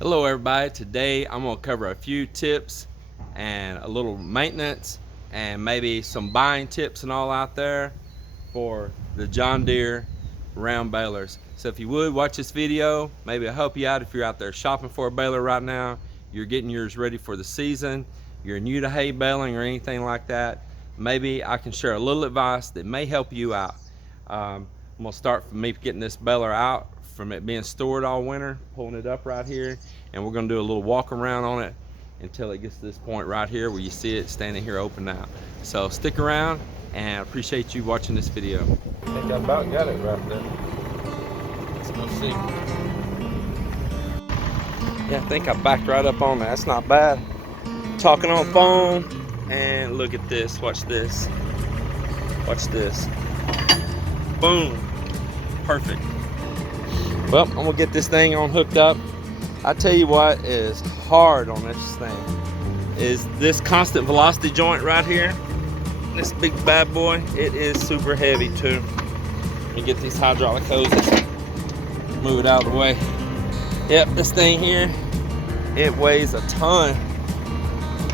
Hello everybody, today I'm going to cover a few tips and a little maintenance and maybe some buying tips and all out there for the John Deere round balers. So if you would watch this video, maybe it'll help you out if you're out there shopping for a baler right now, you're getting yours ready for the season, you're new to hay baling or anything like that. Maybe I can share a little advice that may help you out. I'm going to start from me getting this baler out from it being stored all winter, pulling it up right here, and we're going to do a little walk around on it until it gets to this point right here where you see it standing here open now. So stick around, and I appreciate you watching this video. I think I about got it right there. Let's go see. Yeah, I think I backed right up on that. That's not bad. Talking on phone, and look at this. Watch this. Watch this. Boom. Perfect. Well, I'm gonna get this thing on hooked up. I tell you what is hard on this thing is this constant velocity joint right here. This big bad boy, it is super heavy too. Let me get these hydraulic hoses, move it out of the way. Yep, this thing here, it weighs a ton.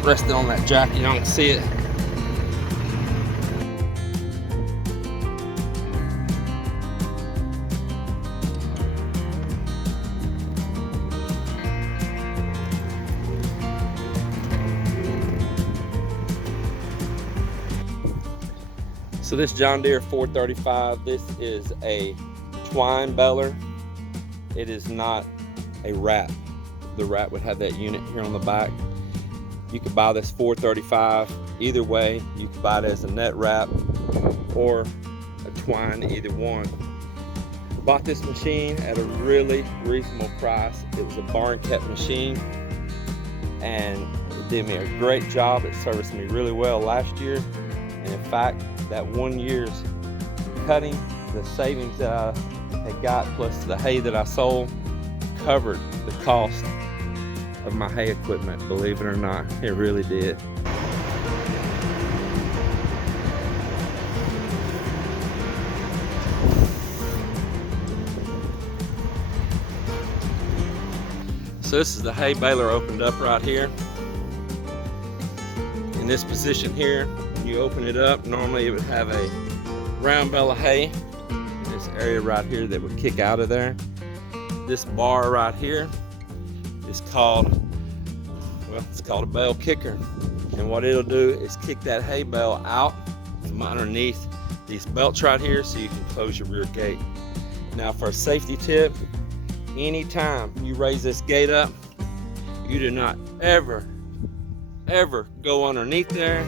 Resting on that jack, you don't see it. So this John Deere 435, this is a twine baler. It is not a wrap. The wrap would have that unit here on the back. You could buy this 435 either way. You could buy it as a net wrap or a twine, either one. Bought this machine at a really reasonable price. It was a barn kept machine and it did me a great job. It serviced me really well last year. And in fact, that 1 year's cutting, the savings that I had got plus the hay that I sold covered the cost of my hay equipment. Believe it or not, it really did. So this is the hay baler opened up right here. In this position here, when you open it up, normally it would have a round bale of hay in this area right here that would kick out of there. This bar right here is called, well, it's called a Bale Kicker. And what it'll do is kick that hay bale out from underneath these belts right here so you can close your rear gate. Now for a safety tip, anytime you raise this gate up, you do not ever go underneath there,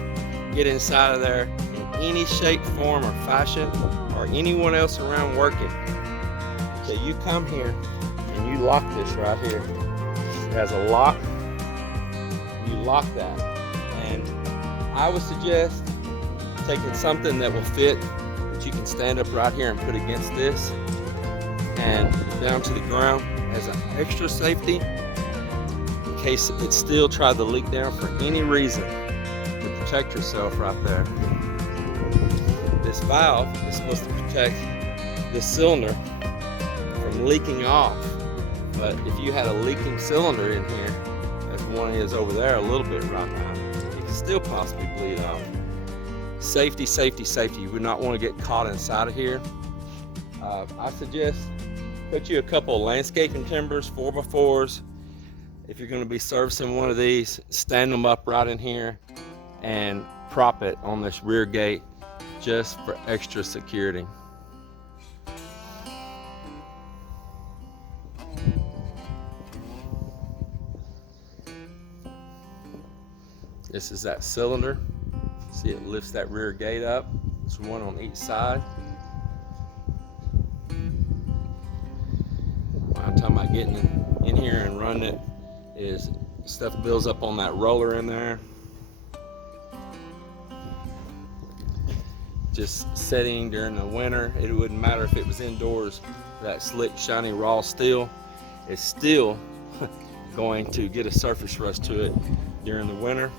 get inside of there in any shape, form, or fashion, or anyone else around working. So you come here and you lock this right here. It has a lock. You lock that. And I would suggest taking something that will fit, that you can stand up right here and put against this and down to the ground as an extra safety in case it still tried to leak down for any reason, to protect yourself right there. This valve is supposed to protect this cylinder from leaking off, but if you had a leaking cylinder in here, as one is over there a little bit right now, it can still possibly bleed off. Safety, safety, safety. You would not want to get caught inside of here. I suggest put you a couple of landscaping timbers, 4x4s. If you're going to be servicing one of these, stand them up right in here and prop it on this rear gate just for extra security. This is that cylinder. See, it lifts that rear gate up. There's one on each side. What I'm talking about getting in here and running it is stuff builds up on that roller in there. Just setting during the winter, it wouldn't matter if it was indoors. That slick, shiny, raw steel is still going to get a surface rust to it during the winter.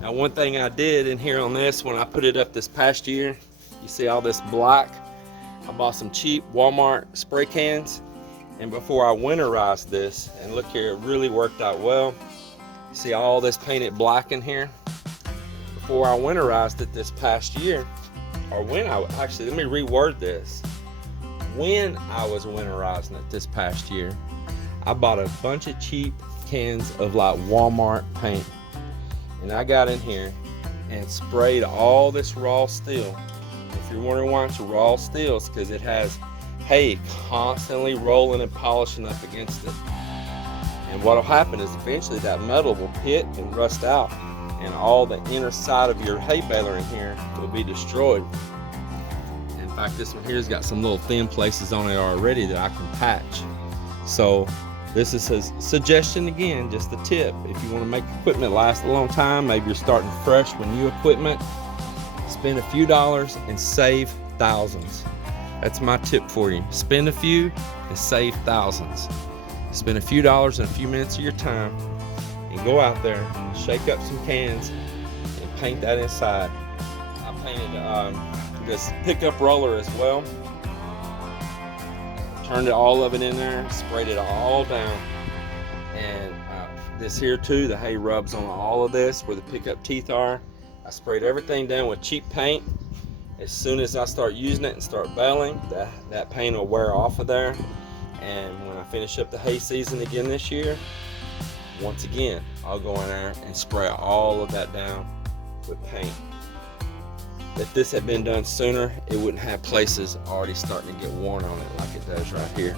Now, one thing I did in here on this, when I put it up this past year, you see all this black. I bought some cheap Walmart spray cans And before I winterized this, and look here, it really worked out well. See all this painted black in here? Before I winterized it this past year, or when I, actually let me reword this. When I was winterizing it this past year, I bought a bunch of cheap cans of like Walmart paint. And I got in here and sprayed all this raw steel. If you're wondering why it's raw steel, it's because it has hay constantly rolling and polishing up against it. And what'll happen is eventually that metal will pit and rust out, and all the inner side of your hay baler in here will be destroyed. In fact, this one here's got some little thin places on it already that I can patch. So this is a suggestion, again, just a tip. If you want to make equipment last a long time, maybe you're starting fresh with new equipment, spend a few dollars and save thousands. That's my tip for you. Spend a few and save thousands. Spend a few dollars and a few minutes of your time and go out there, shake up some cans and paint that inside. I painted this pickup roller as well. Turned it, all of it in there, sprayed it all down. And this here too, the hay rubs on all of this where the pickup teeth are. I sprayed everything down with cheap paint. As soon as I start using it and start baling, that paint will wear off of there. And when I finish up the hay season again this year, once again, I'll go in there and spray all of that down with paint. If this had been done sooner, it wouldn't have places already starting to get worn on it like it does right here.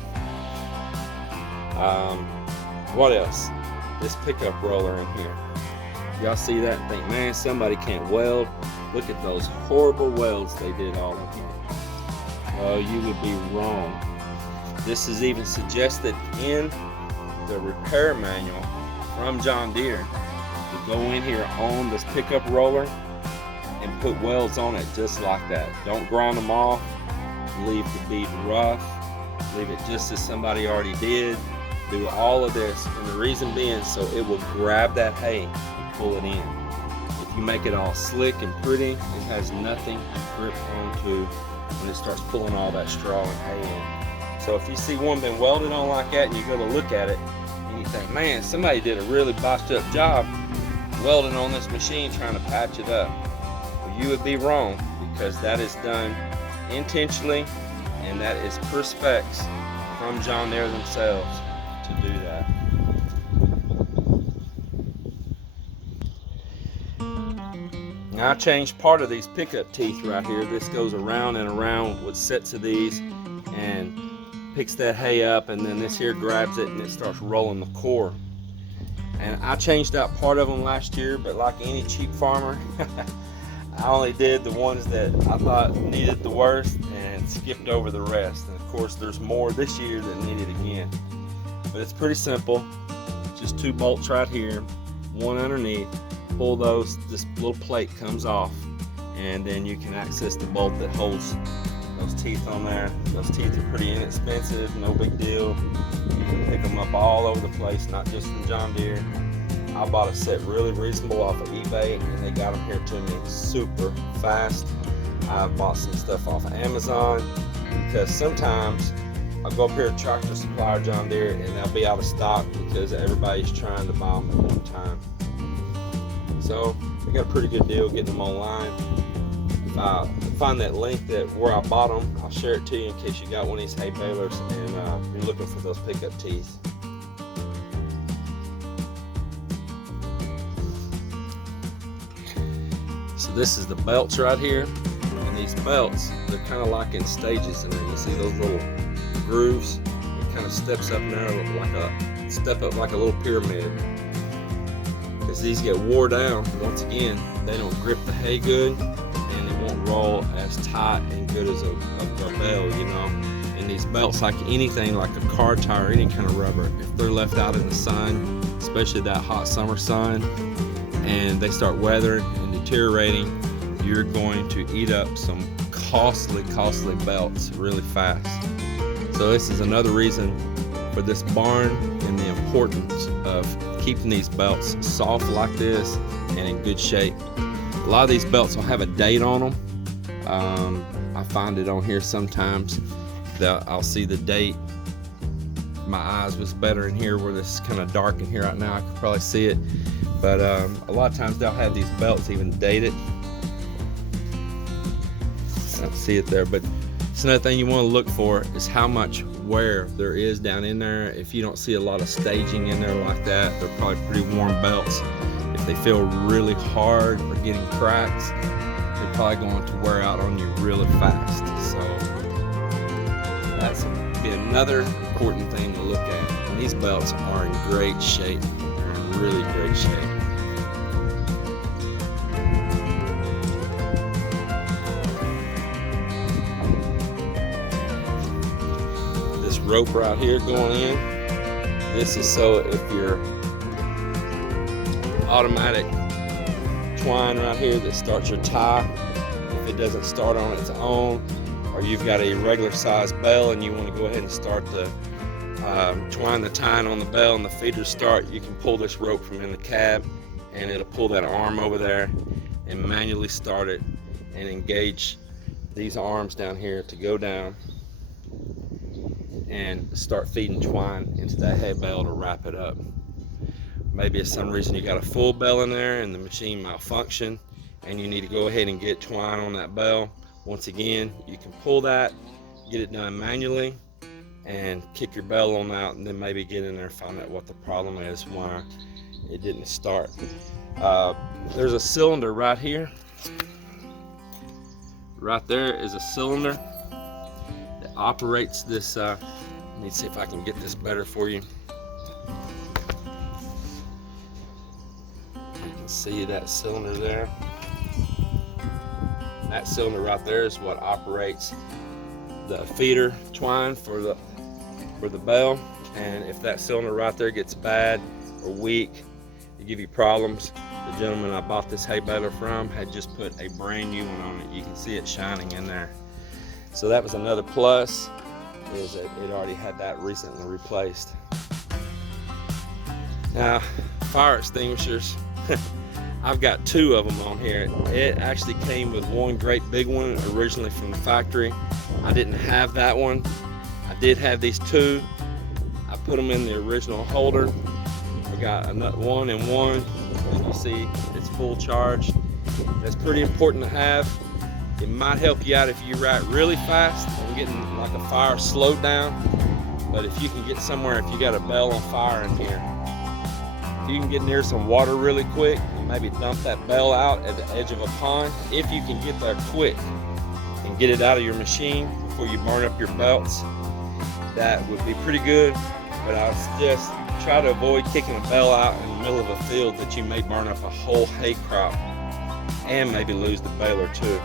What else? This pickup roller in here. Y'all see that and think, man, somebody can't weld. Look at those horrible welds they did all in here. Well, you would be wrong. This is even suggested in the repair manual from John Deere to go in here on this pickup roller and put welds on it just like that. Don't grind them off, leave the bead rough, leave it just as somebody already did. Do all of this, and the reason being so it will grab that hay and pull it in. If you make it all slick and pretty, it has nothing to grip onto when it starts pulling all that straw and hay in. So if you see one been welded on like that and you go to look at it and you think, man, somebody did a really botched up job welding on this machine trying to patch it up. Well, you would be wrong, because that is done intentionally and that is per specs from John Deere themselves to do that. Now I changed part of these pickup teeth right here. This goes around and around with sets of these and picks that hay up, and then this here grabs it and it starts rolling the core. And I changed out part of them last year, but like any cheap farmer, I only did the ones that I thought needed the worst and skipped over the rest. And of course there's more this year that need it again. But it's pretty simple. Just 2 bolts right here, one underneath. Pull those, this little plate comes off, and then you can access the bolt that holds those teeth on there. Those teeth are pretty inexpensive, no big deal. You can pick them up all over the place, not just from John Deere. I bought a set really reasonable off of eBay, and they got them here to me super fast. I bought some stuff off of Amazon, because sometimes I'll go up here to Tractor Supply or John Deere and they'll be out of stock because everybody's trying to buy them at one time. So I got a pretty good deal getting them online. If I find that link that where I bought them, I'll share it to you in case you got one of these hay balers and you're looking for those pickup teeth. So this is the belts right here, and these belts, they're kind of like in stages, and then you see those little grooves. It kind of steps up there like a little pyramid. As these get wore down, once again, they don't grip the hay good, and it won't roll as tight and good as a bale, you know. And these belts, like anything, like a car tire, any kind of rubber, if they're left out in the sun, especially that hot summer sun, and they start weathering and deteriorating, you're going to eat up some costly belts really fast. So this is another reason for this barn and the importance of keeping these belts soft like this and in good shape. A lot of these belts will have a date on them. I find it on here sometimes that I'll see the date my eyes was better in here, where this is kind of dark in here right now. I could probably see it, but a lot of times they'll have these belts even dated. I don't see it there, but it's another thing you want to look for is how much wear there is down in there. If you don't see a lot of staging in there like that, they're probably pretty warm belts. If they feel really hard or getting cracks, they're probably going to wear out on you really fast. So that's be another important thing to look at. And these belts are in great shape. They're in really great shape. This rope right here going in, this is so if your automatic twine right here that starts your tie, if it doesn't start on its own, or you've got a regular size bale and you want to go ahead and start the twine the tying on the bale and the feeder start, you can pull this rope from in the cab and it'll pull that arm over there and manually start it and engage these arms down here to go down and start feeding twine into that hay bale to wrap it up. Maybe for some reason you got a full bale in there and the machine malfunction and you need to go ahead and get twine on that bale. Once again, you can pull that, get it done manually, and kick your bale on out, and then maybe get in there and find out what the problem is, why it didn't start. There's a cylinder right here. Right there is a cylinder that operates this. Let me see if I can get this better for you. You can see that cylinder there. That cylinder right there is what operates the feeder twine for the bale. And if that cylinder right there gets bad or weak, it give you problems. The gentleman I bought this hay baler from had just put a brand new one on it. You can see it shining in there. So that was another plus, is that it already had that recently replaced. Now, fire extinguishers. I've got two of them on here. It actually came with one great big one originally from the factory. I didn't have that one. I did have these two. I put them in the original holder. I got another one and one. As you see, it's full charge. That's pretty important to have. It might help you out if you ride really fast and getting like a fire slowed down. But if you can get somewhere, if you got a bale on fire in here, if you can get near some water really quick and maybe dump that bale out at the edge of a pond, if you can get there quick and get it out of your machine before you burn up your belts, that would be pretty good. But I would just try to avoid kicking a bale out in the middle of a field that you may burn up a whole hay crop and maybe lose the baler too.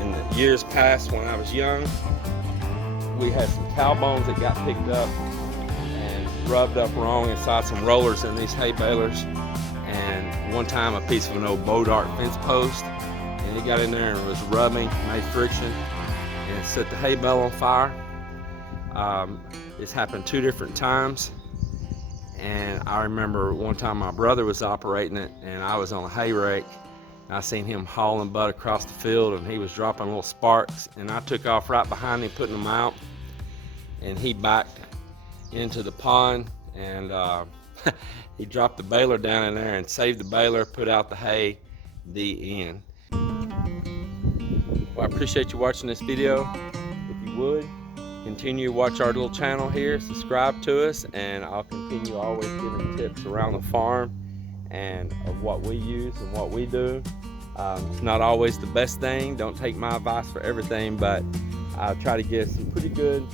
In the years past when I was young, we had some cow bones that got picked up and rubbed up wrong inside some rollers in these hay balers. And one time a piece of an old Bodart fence post, and it got in there and was rubbing, made friction, and it set the hay bale on fire. It's happened 2 different times. And I remember one time my brother was operating it and I was on a hay rake. I seen him hauling butt across the field and he was dropping little sparks, and I took off right behind him putting them out, and he backed into the pond and he dropped the baler down in there and saved the baler, put out the hay, the end. Well, I appreciate you watching this video. If you would, continue to watch our little channel here, subscribe to us, and I'll continue always giving tips around the farm and of what we use and what we do. It's not always the best thing. Don't take my advice for everything, but I try to give some pretty good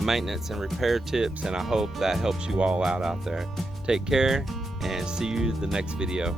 maintenance and repair tips, and I hope that helps you all out there. Take care and see you in the next video.